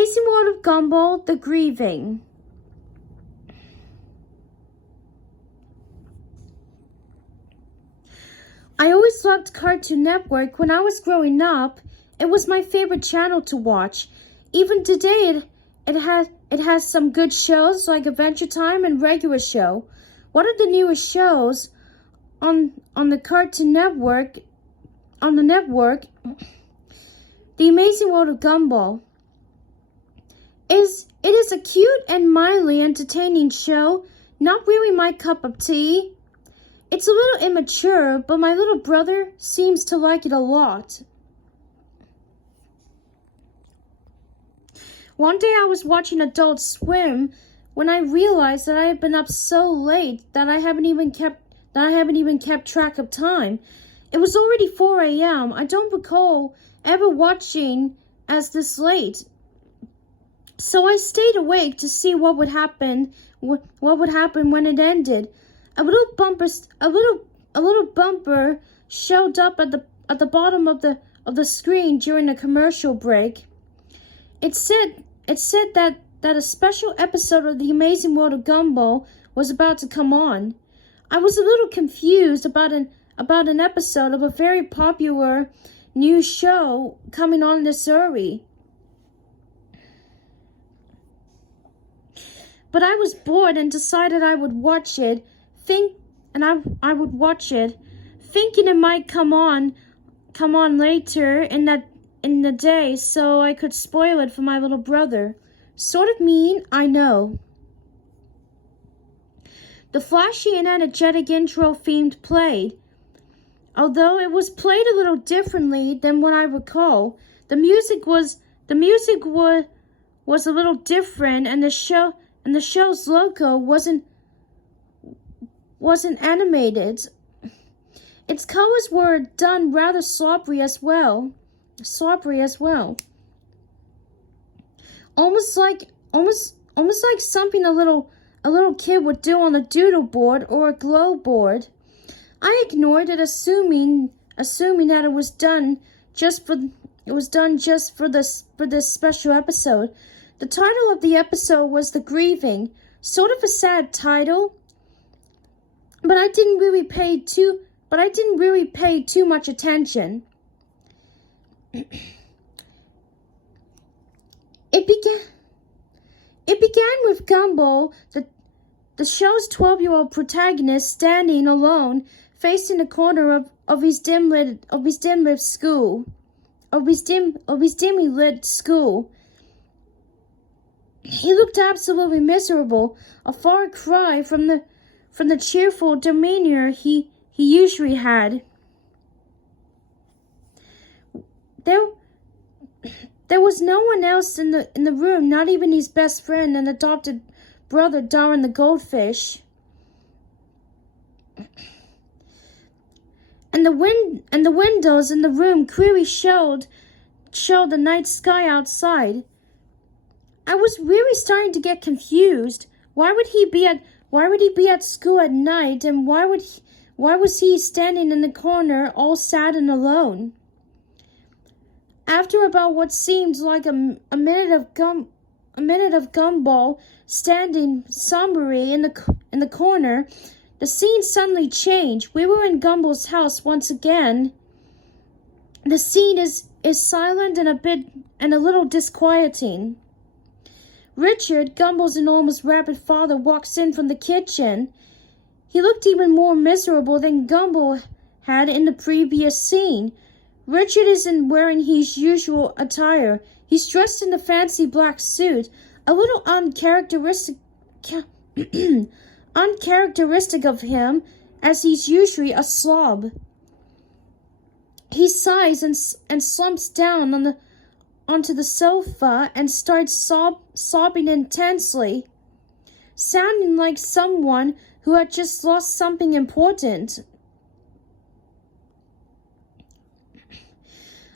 Amazing World of Gumball, The Grieving. I always loved Cartoon Network. When I was growing up, it was my favorite channel to watch. Even today, it has some good shows like Adventure Time and Regular Show. One of the newest shows on the Cartoon Network, The Amazing World of Gumball. It is a cute and mildly entertaining show, not really my cup of tea. It's a little immature, but my little brother seems to like it a lot. One day I was watching Adult Swim when I realized that I had been up so late that I haven't even kept track of time. It was already 4 a.m. I don't recall ever watching as this late. So I stayed awake to see what would happen when it ended. A little bumper showed up at the bottom of the screen during a commercial break. It said that a special episode of The Amazing World of Gumball was about to come on. I was a little confused about an episode of a very popular new show coming on this early. But I was bored and decided I would watch it. I would watch it, thinking it might come on later in the day, so I could spoil it for my little brother. Sort of mean, I know. The flashy and energetic intro theme played. Although it was played a little differently than what I recall, the music was a little different, and the show's logo wasn't animated. Its colors were done rather sloppy as well. Almost like something a little kid would do on a doodle board or a glow board. I ignored it, assuming that it was done just for this special episode. The title of the episode was The Grieving, sort of a sad title, but I didn't really pay too much attention. It began with Gumball, the show's 12-year-old protagonist, standing alone, facing the corner of his dimly lit school. He looked absolutely miserable, a far cry from the cheerful demeanor he usually had. There was no one else in the room, not even his best friend and adopted brother Darren the goldfish. And the windows in the room clearly showed the night sky outside. I was really starting to get confused. Why would he be at school at night, and why was he standing in the corner all sad and alone? After about what seemed like a minute of Gumball standing somberly in the corner, the scene suddenly changed. We were in Gumball's house once again. The scene is silent and a little disquieting. Richard, Gumball's enormous rabbit father, walks in from the kitchen. He looked even more miserable than Gumball had in the previous scene. Richard isn't wearing his usual attire. He's dressed in a fancy black suit, a little uncharacteristic of him, as he's usually a slob. He sighs and slumps down onto the sofa and starts sobbing intensely, sounding like someone who had just lost something important.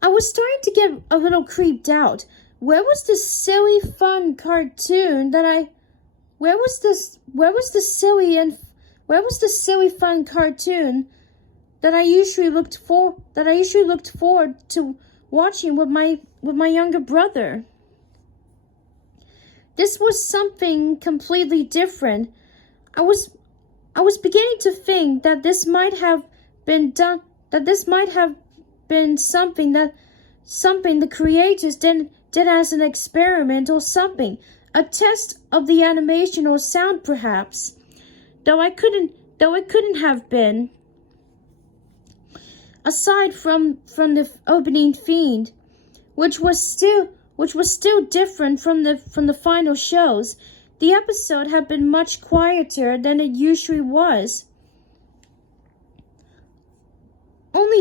I was starting to get a little creeped out. Where was the silly fun cartoon where was the silly fun cartoon that I usually looked forward to watching with my younger brother? This was something completely different. I was beginning to think that this might have been something the creators did as an experiment or something, a test of the animation or sound perhaps. Though it couldn't have been. Aside from the opening theme, which was still different from the final shows, the episode had been much quieter than it usually was. Only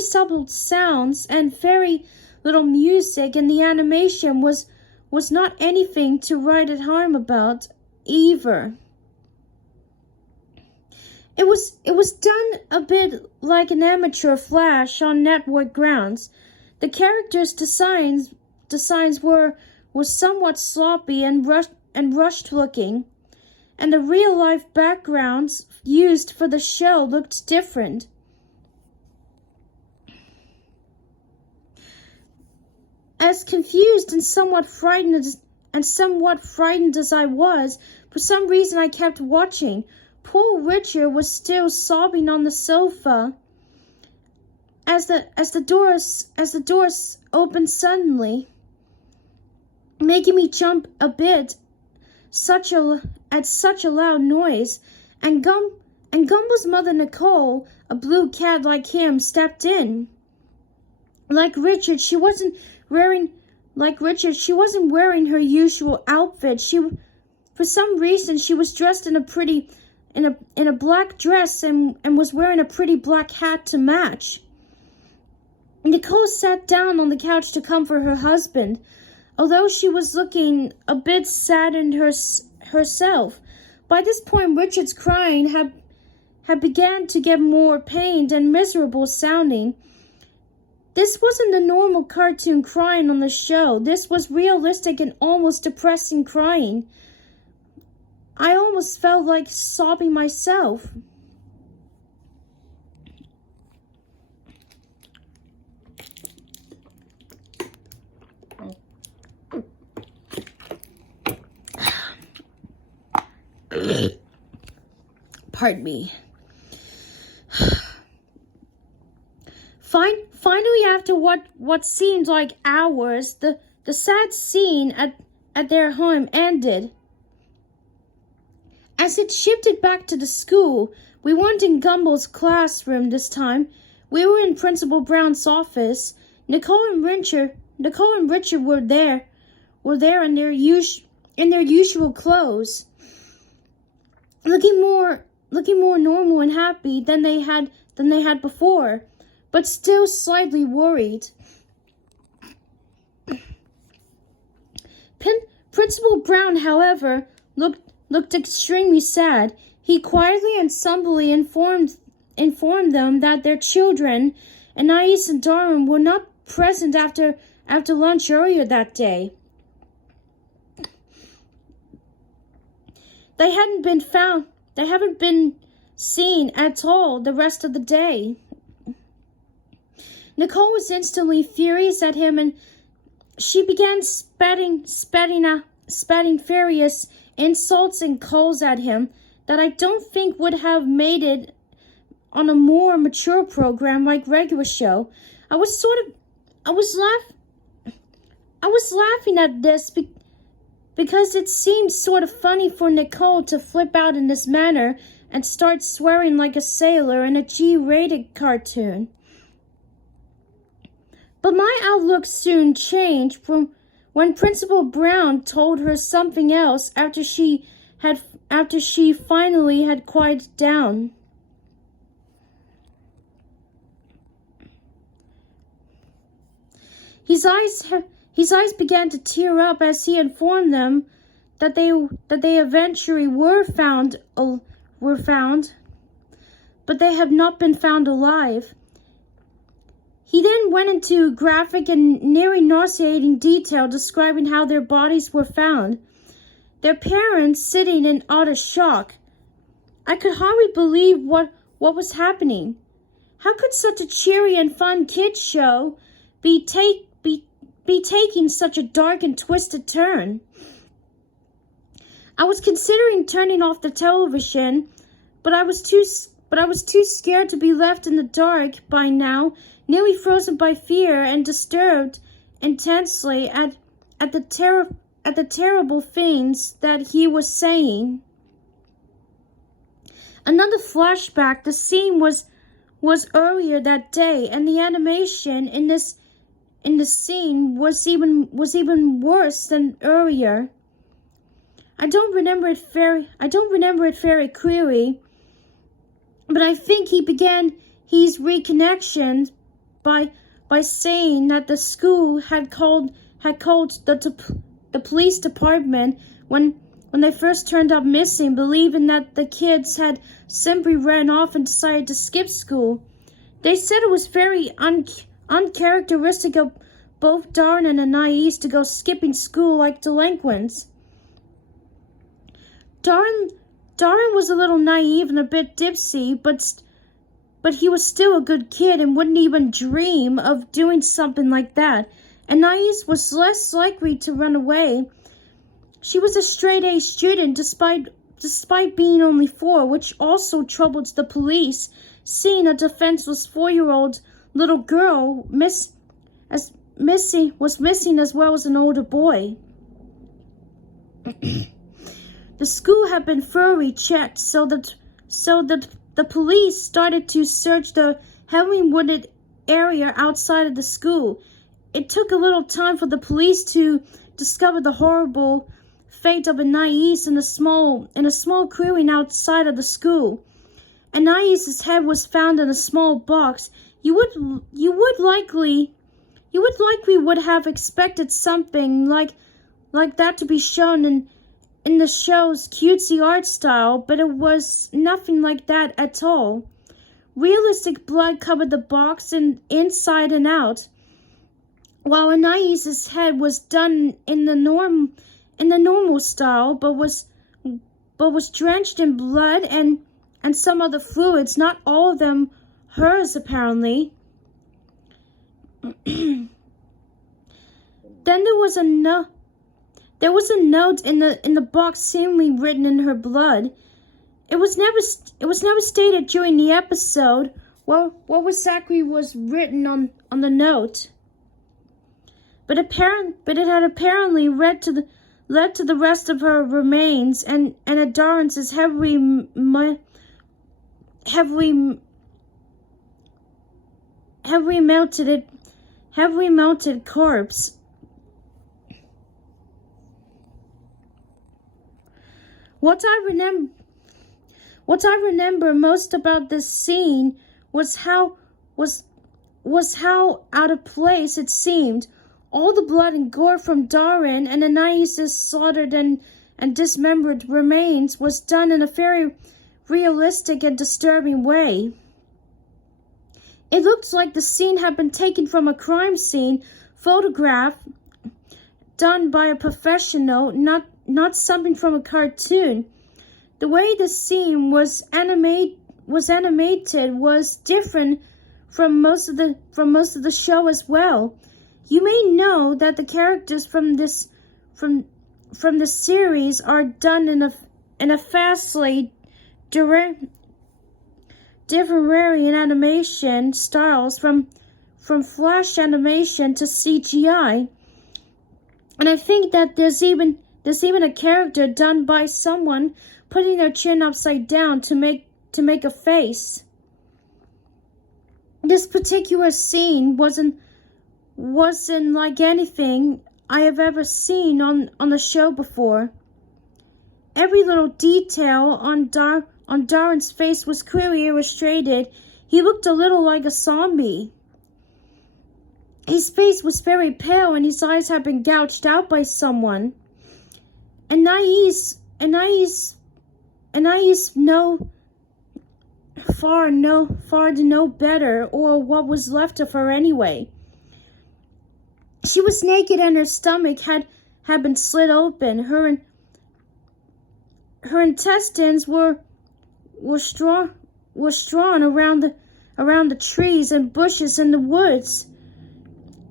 subtle sounds and very little music, and the animation was not anything to write at home about either. It was done a bit like an amateur flash on network grounds. The characters' designs were somewhat sloppy and rushed looking, and the real life backgrounds used for the show looked different. As confused and somewhat frightened as I was, for some reason I kept watching. Poor Richard was still sobbing on the sofa as the doors opened suddenly, making me jump a bit at such a loud noise, and Gumball's mother Nicole, a blue cat like him, stepped in. Like Richard, she wasn't wearing her usual outfit. For some reason, she was dressed in a black dress and was wearing a pretty black hat to match. Nicole sat down on the couch to comfort her husband, although she was looking a bit saddened herself. By this point, Richard's crying had began to get more pained and miserable sounding. This wasn't the normal cartoon crying on the show. This was realistic and almost depressing crying. I almost felt like sobbing myself. Pardon me. Finally, after what seemed like hours, the sad scene at their home ended. As it shifted back to the school, we weren't in Gumball's classroom this time. We were in Principal Brown's office. Nicole and Richard were there in their usual clothes, looking more normal and happy than they had before, but still slightly worried. Principal Brown, however, looked extremely sad. He quietly and somberly informed them that their children, Anais and Darwin, were not present after lunch earlier that day. They haven't been seen at all the rest of the day. Nicole was instantly furious at him, and she began spatting various insults and calls at him that I don't think would have made it on a more mature program like regular show. I was laughing at this because it seemed sort of funny for Nicole to flip out in this manner and start swearing like a sailor in a G-rated cartoon. But my outlook soon changed when Principal Brown told her something else after she finally had quieted down. His eyes began to tear up as he informed them that they eventually were found, but they have not been found alive. He then went into graphic and nearly nauseating detail describing how their bodies were found, their parents sitting in utter shock. I could hardly believe what was happening. How could such a cheery and fun kids show be be taking such a dark and twisted turn? I was considering turning off the television, but I was too scared to be left in the dark by now, nearly frozen by fear and disturbed intensely at the terrible things that he was saying. Another flashback. The scene was earlier that day, and the animation in this scene was even worse than earlier. I don't remember it very clearly, but I think he began his reconnection by saying that the school had called the police department when they first turned up missing, believing that the kids had simply ran off and decided to skip school. They said it was very uncharacteristic of both Darren and Anais to go skipping school like delinquents. Darren was a little naive and a bit tipsy, but he was still a good kid and wouldn't even dream of doing something like that. Anais was less likely to run away. She was a straight-A student despite being only 4, which also troubled the police, seeing a defenseless 4-year-old little girl was missing as well as an older boy. The school had been thoroughly checked, so that the police started to search the heavily wooded area outside of the school. It took a little time for the police to discover the horrible fate of Anais in a small clearing outside of the school. Anais's head was found in a small box. You would likely would have expected something like that to be shown in the show's cutesy art style, but it was nothing like that at all. Realistic blood covered the box inside and out, while Anais's head was done in the normal style, but was drenched in blood and some other fluids, not all of them hers apparently. Then there was a note in the box seemingly written in her blood. It was never stated during the episode what exactly was written on the note. But it had apparently led to the rest of her remains and Darren's heavily melted corpse. What I remember most about this scene was how out of place it seemed. All the blood and gore from Darren and Anais's slaughtered and dismembered remains was done in a very realistic and disturbing way. It looked like the scene had been taken from a crime scene photograph done by a professional, not something from a cartoon. The way the scene was animated was different from most of the show as well. You may know that the characters from this series are done in a vastly different animation styles from flash animation to CGI. And I think that there's even a character done by someone putting their chin upside down to make a face. This particular scene wasn't like anything I have ever seen on the show before. Every little detail on Darren's face was clearly illustrated. He looked a little like a zombie. His face was very pale and his eyes had been gouged out by someone. Anais far to know better, or what was left of her anyway. She was naked and her stomach had been slit open. Her intestines were strewn around the trees and bushes in the woods.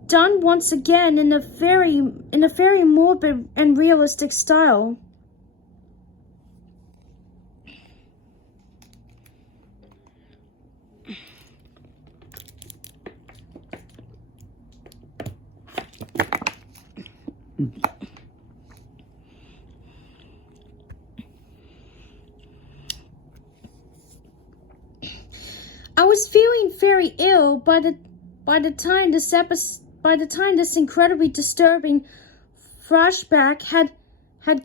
done once again in a very morbid and realistic style. I was feeling very ill by the time this incredibly disturbing flashback had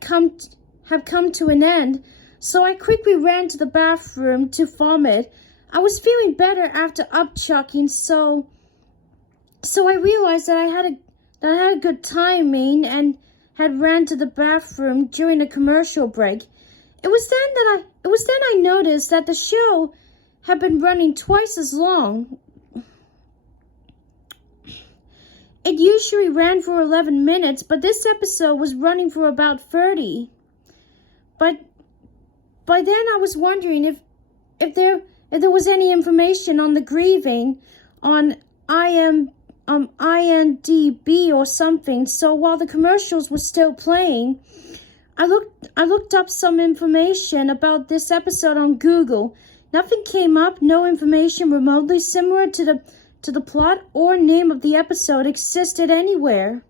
come to an end, so I quickly ran to the bathroom to vomit. I was feeling better after upchucking, so I realized that I had a good timing and had ran to the bathroom during a commercial break. It was then I noticed that the show had been running twice as long. It usually ran for 11 minutes, but this episode was running for about 30. But by then I was wondering if there was any information on the Grieving on IMDb or something. So while the commercials were still playing, I looked up some information about this episode on Google. Nothing came up. No information remotely similar to the plot or name of the episode existed anywhere.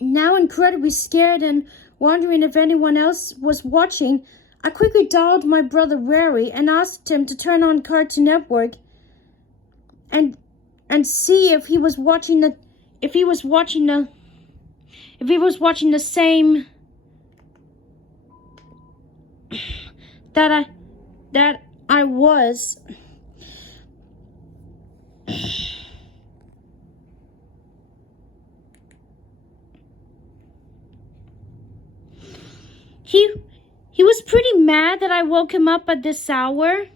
Now incredibly scared and wondering if anyone else was watching, I quickly dialed my brother Rary and asked him to turn on Cartoon Network and see if he was watching the same that I was. He was pretty mad that I woke him up at this hour.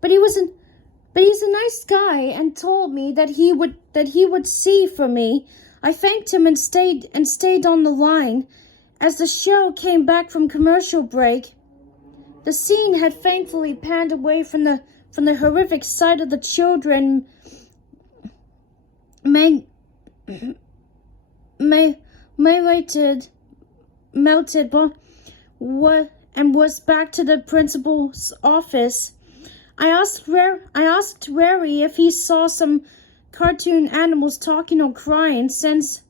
But he's a nice guy and told me that he would see for me. I thanked him and stayed on the line. As the show came back from commercial break, the scene had thankfully panned away from the horrific sight of the children melted, and was back to the principal's office. I asked Rary if he saw some cartoon animals talking or crying, since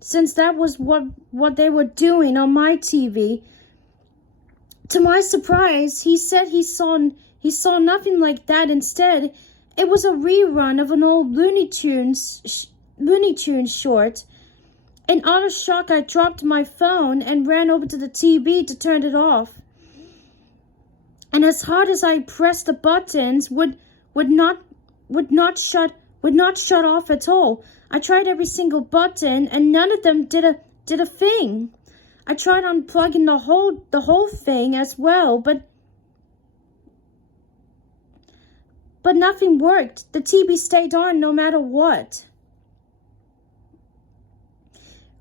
that was what they were doing on my TV. To my surprise, he said he saw nothing like that. Instead, it was a rerun of an old Looney Tunes short. In utter shock, I dropped my phone and ran over to the TV to turn it off. And as hard as I pressed the buttons, would not shut off at all. I tried every single button, and none of them did a thing. I tried unplugging the whole thing as well, but nothing worked. The TV stayed on no matter what.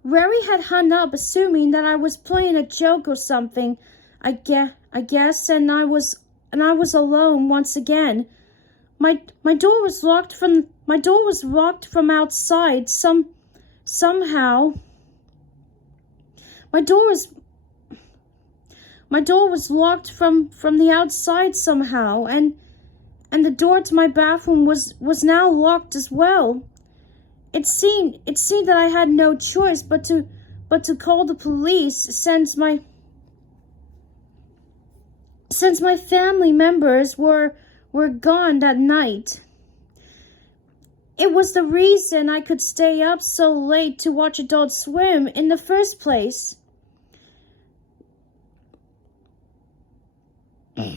Rary had hung up, assuming that I was playing a joke or something. I guess, and I was alone once again. My door was locked from outside somehow. My door was locked from the outside somehow, and the door to my bathroom was now locked as well. It seemed that I had no choice but to call the police, since my family members were gone that night. It was the reason I could stay up so late to watch Adult Swim in the first place.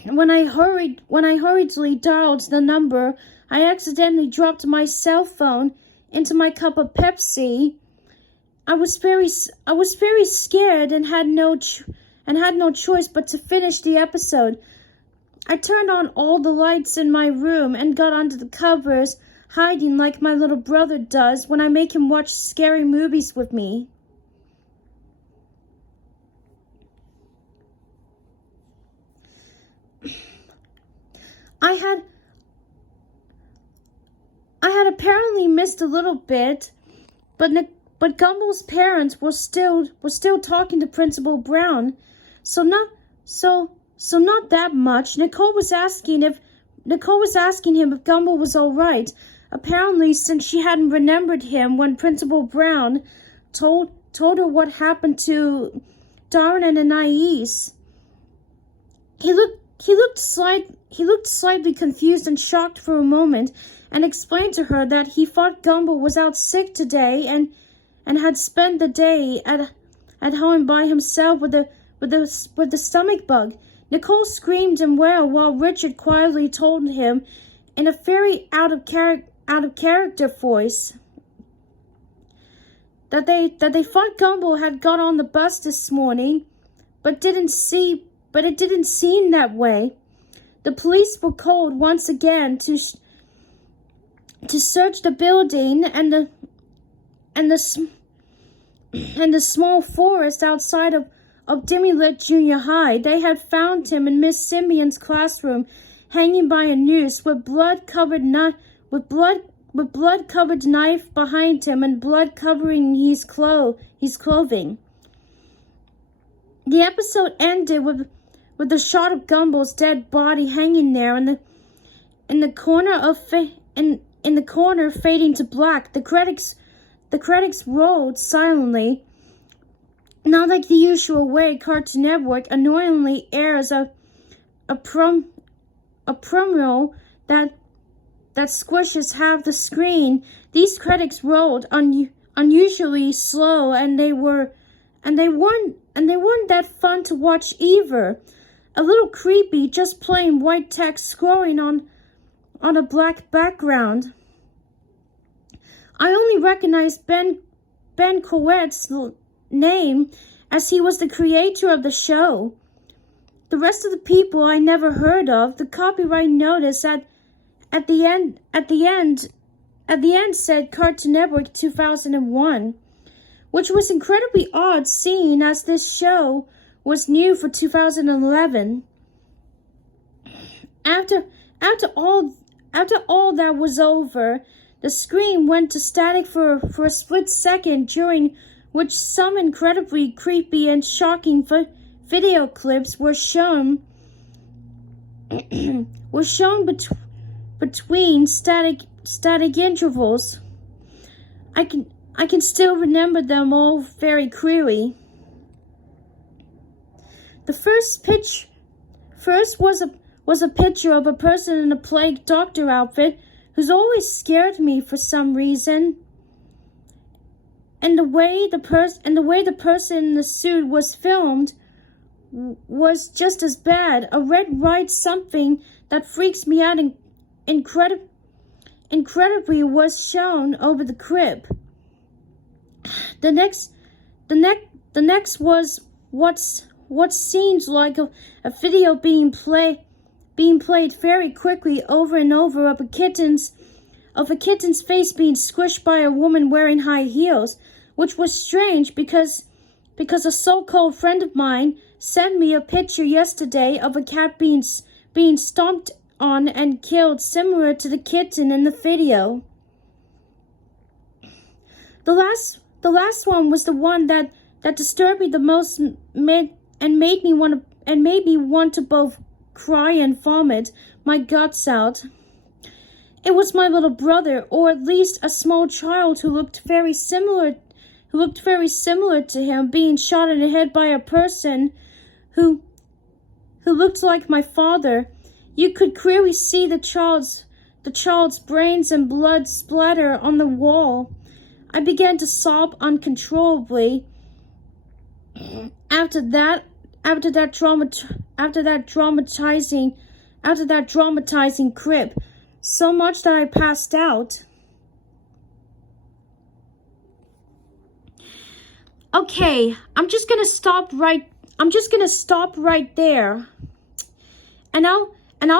When I hurriedly dialed the number, I accidentally dropped my cell phone into my cup of Pepsi. I was very scared and had no choice but to finish the episode. I turned on all the lights in my room and got under the covers, hiding like my little brother does when I make him watch scary movies with me. I had apparently missed a little bit, but Gumball's parents were still talking to Principal Brown, so not that much. Nicole was asking him if Gumball was all right. Apparently, since she hadn't remembered him when Principal Brown told her what happened to Darren and Anais. He looked slightly confused and shocked for a moment, and explained to her that he thought Gumball was out sick today and had spent the day at home by himself with the stomach bug. Nicole screamed and wailed while Richard quietly told him in a very out of character voice that they thought Gumball had got on the bus this morning, but it didn't seem that way. The police were called once again to search the building and the small forest outside of dimly lit junior high. They had found him in Miss Simeon's classroom, hanging by a noose, with blood-covered knife behind him and blood covering his clothing. The episode ended with a shot of Gumball's dead body hanging there in the corner fading to black. The credits rolled silently. Not like the usual way Cartoon Network annoyingly airs a promo that squishes half the screen. These credits rolled unusually slow, and they weren't that fun to watch either. A little creepy, just plain white text scrolling on a black background. I only recognized Ben Coette's name, as he was the creator of the show. The rest of the people I never heard of. The copyright notice at the end said Cartoon Network 2001, which was incredibly odd, seeing as this show was new for 2011. After all that was over, the screen went to static for a split second, during which some incredibly creepy and shocking video clips were shown between static intervals. I can still remember them all very clearly. The first was a picture of a person in a plague doctor outfit who's always scared me for some reason. And the way the person in the suit was filmed was just as bad. A red white something that freaks me out incredibly was shown over the crib. The next was what seems like a video being played very quickly over and over of a kitten's face being squished by a woman wearing high heels, which was strange because a so-called friend of mine sent me a picture yesterday of a cat being stomped on and killed, similar to the kitten in the video. The last one was the one that disturbed me the most, made me want to both cry and vomit my guts out. It was my little brother, or at least a small child who looked very similar to him, being shot in the head by a person who looked like my father. You could clearly see the child's brains and blood splatter on the wall. I began to sob uncontrollably. After that dramatizing crib, so much that I passed out. Okay, I'm just gonna stop right there, and I'll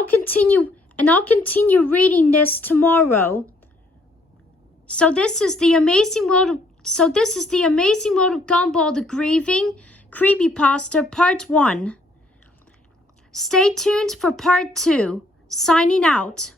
continue reading this tomorrow. So this is the amazing world of Gumball, the Grieving, Creepypasta Part 1. Stay tuned for Part 2. signing out.